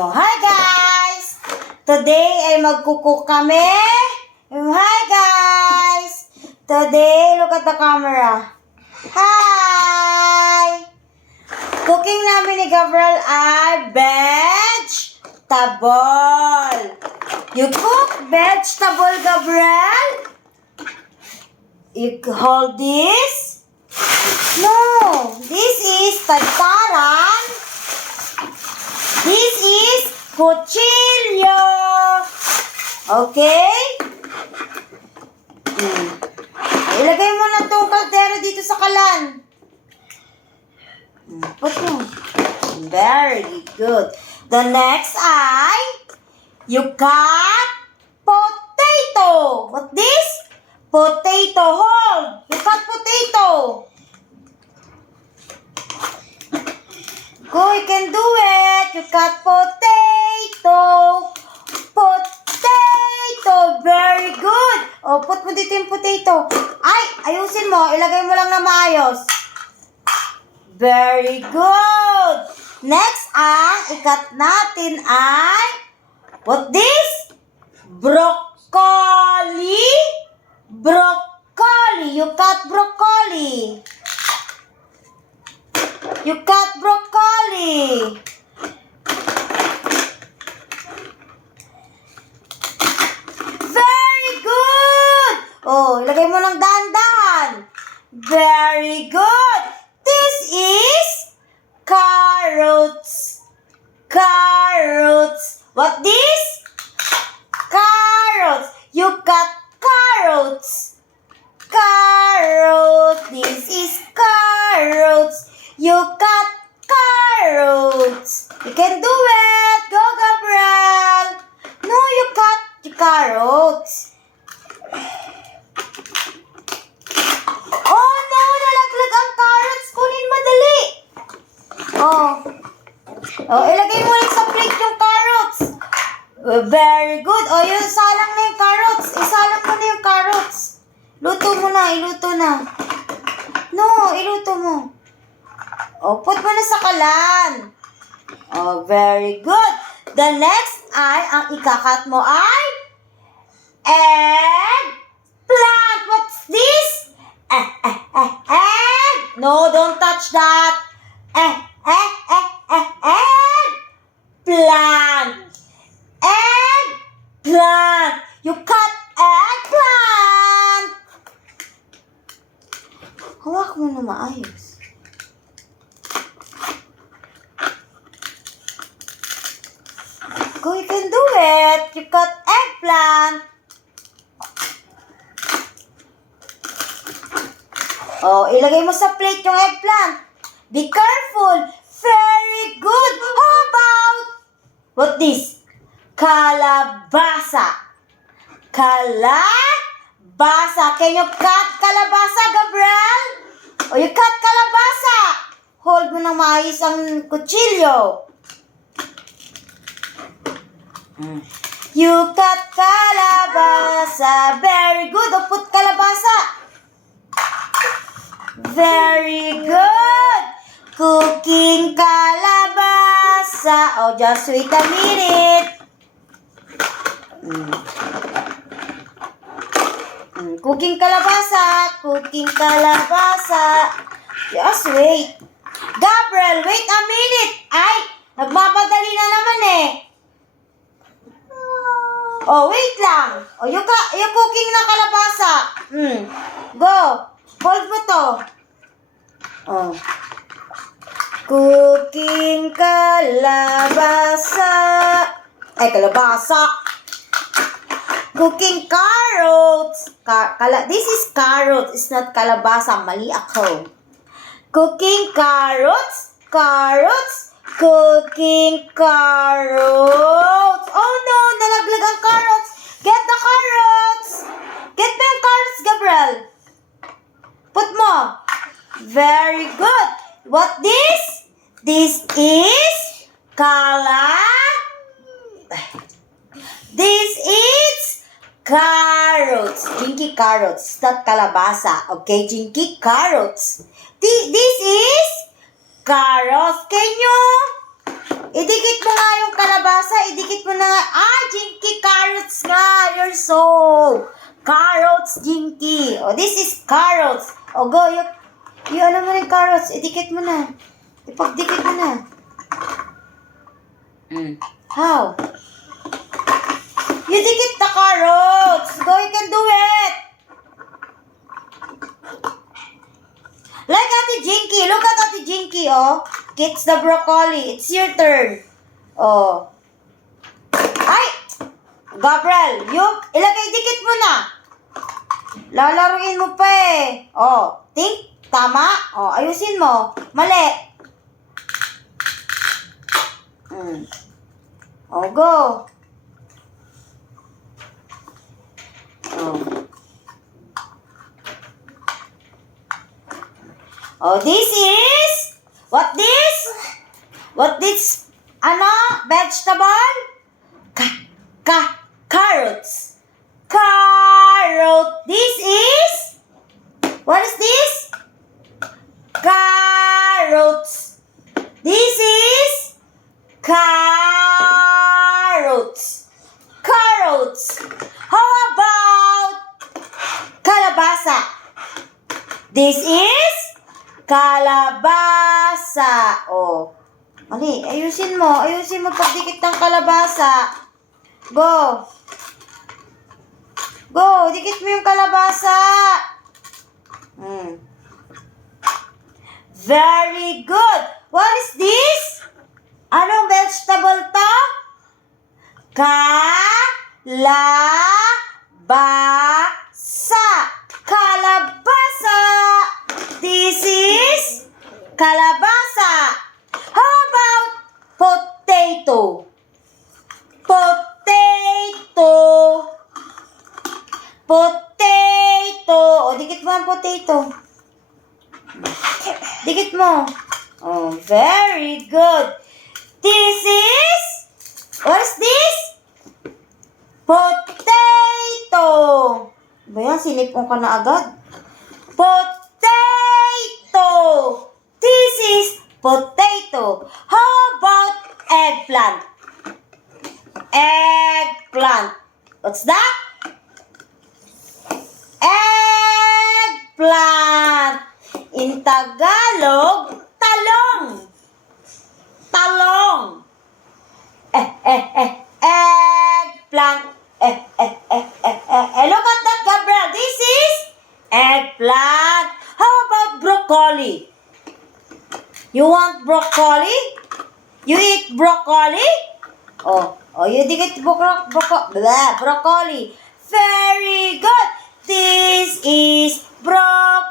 Hi guys! Today ay magkukook kami. Hi guys! Today, look at the camera. Hi! Cooking namin ni Gabriel ay vegetable. You cook vegetable, Gabriel? You hold this? No, this is tagtaran. This is cuchillo. Okay? Ilagay mo na itong kaldero dito sa kalan. Put mo. Very good. The next ay, you cut potato. What this? Potato. Hold. You cut potato. Go, you can do it. You cut potato. Potato. Very good. Oh, put mo dito yung potato. Ay, ayusin mo. Ilagay mo lang na maayos. Very good. Next, ang ikat natin ay, what this? Broccoli. Broccoli. You cut broccoli. You cut broccoli. Very good. Oh, ilagay mo ng dahan-dahan. Very good. This is carrots. Carrots. What this? Carrots. You cut carrots. Carrots. This is carrots. You cut carrots. You can do it. Go, Gabriel. No, you cut the carrots. Oh, no. Nalaglag ang carrots. Kunin madali. Oh, ilagay mo lang sa plate yung carrots. Very good. Oh, yung salang na yung carrots. Isalang mo na yung carrots. Luto mo na. Iluto na. No, iluto mo. Oh, put mo na sa kalan. Oh, very good. The next ay, ang ikakat mo ay eggplant. What's this? Egg. No, don't touch that. Eggplant. Eggplant. You cut eggplant. Hawak mo na maayos. Go, you can do it. You cut eggplant. Oh, ilagay mo sa plate yung eggplant. Be careful. Very good. How about, what this? Kalabasa. Kalabasa. Can you cut kalabasa, Gabriel? Oh, you cut kalabasa. Hold mo na maayos ang kutsilyo. You cut kalabasa. Very good. O, put kalabasa. Very good. Cooking kalabasa. Oh, just wait a minute. Cooking kalabasa. Cooking kalabasa. Just wait. Gabriel, wait a minute. Ay, nagmamadali na naman eh. Oh, wait lang. Oh, yung cooking na kalabasa. Go. Hold mo to. Oh. Cooking kalabasa. Ay, kalabasa. Cooking carrots. This is carrots. It's not kalabasa. Mali ako. Cooking carrots. Carrots. Cooking carrots. Oh no, nalaglag ang carrots. Get the carrots. Get mo yung carrots, Gabriel. Put mo. Very good. What this? This is This is carrots. Jinky carrots. Not kalabasa. Okay, jinky carrots. This is carrots. Can you idikit mo nga yung kalabasa kalabasa, idikit mo na nga. Ah, Jinky, carrots nga. You're so... Carrots, Jinky. Oh, this is carrots. Oh, go. You ano mo na yung carrots. Idikit mo na. Ipagdikit mo na. How? You dikit the carrots. Go, you can do it. Like Ate Jinky. Look at Ate Jinky, oh. It's the broccoli. It's your turn. Oh. Ay! Gabriel, ilagay dikit mo na. Lalaruin mo pa eh. Oh, think? Tama? Oh, ayusin mo. Mali. Oh, go. Oh. Oh, this is... What this? What this? Ano? Vegetable? Carrots. Carrot. This is? What is this? Carrots. This is? Carrots. Carrots. How about kalabasa? This is? Kalabasa. Oh. Mali. Ayusin mo. Ayusin mo pagdikit ng kalabasa. Go. Go. Dikit mo yung kalabasa. Very good. What is this? Anong vegetable to? Kalabasa. Kalabasa. This is kalabasa. How about potato? Potato. Potato. O, dikit mo ang potato. Dikit mo. Oh, very good. This is? What is this? Potato. Ba yan? Sinipon ka na agad. Potato. This is potato. How about eggplant? Eggplant. What's that? Eggplant. In Tagalog, talong. Talong. Eggplant. Look at that, Gabriel. This is eggplant. How about broccoli? You want broccoli? You eat broccoli? Oh, you dikit broccoli. Very good. This is broccoli.